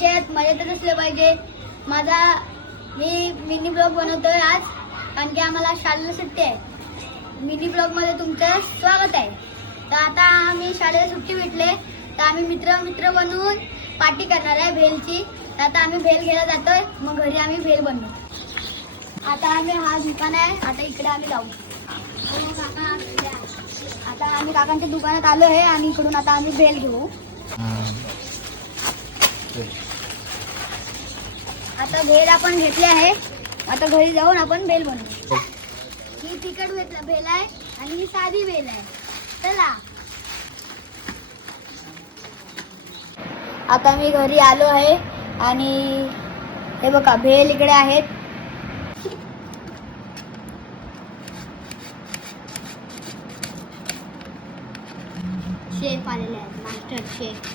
कसे आहेत? मजेतच असले पाहिजे. मी मिनी ब्लॉग बनवतोय आज, कारण की आम्हाला शाळेला सुट्टी आहे. मिनी ब्लॉग मध्ये तुमचं स्वागत आहे. तर आता आम्ही शाळेला सुट्टी भेटले तर आम्ही मित्र बनवून पार्टी करणार आहे भेलची. तर आता आम्ही भेल घ्यायला जातोय, मग घरी आम्ही भेल बनवू. आता आम्ही हा दुकान आहे, आता इकडे आम्ही जाऊ. आता आम्ही काकांच्या दुकानात आलो आहे आणि इकडून आता आम्ही भेल घेऊ. आता भेल आपण घेतले आहे, आता घरी जाऊन आपण भेल बनवू. ही तिखट भेल आहे आणि ही साधी भेल आहे. चला आता मी घरी आलो आहे आणि हे बघा भेल इकडे आहेत. शेफ आलेले आहेत, मास्टर शेफ.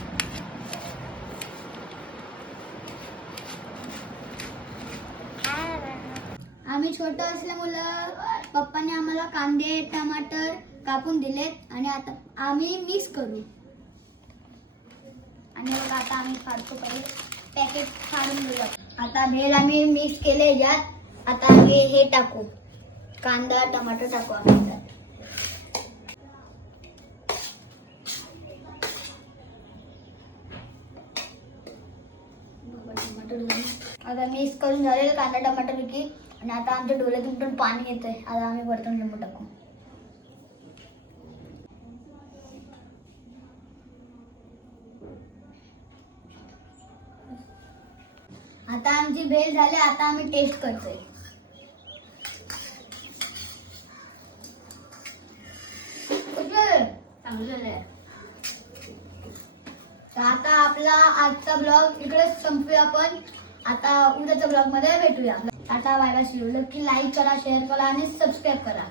आम्ही छोटं असल्यामुळं पप्पाने आम्हाला कांदे टमाटर कापून दिलेत आणि आता आम्ही मिक्स करू. आणि बघा आता आम्ही फाडतो, पहिले पॅकेट फाडून घेऊया. आता भेल आम्ही मिक्स केले यात. आता आम्ही हे टाकू, कांदा टमाटर टाकू आम्ही यात. आता मिक्स करून झाले कांदा टमाटर की, आणि आता आमच्या डोळ्यातून पण पाणी येतंय. आता आम्ही वरतून लिंबू टाकू. आता आमची भेल झाली, आता आम्ही टेस्ट करतोय. चांगलं. तर आता आपला आजचा ब्लॉग इकडेच संपूया आपण. आता उद्याच्या ब्लॉग मध्ये भेटूया. Tata bye bye. नक्की लाईक करा, शेअर करा आणि सबस्क्राईब करा.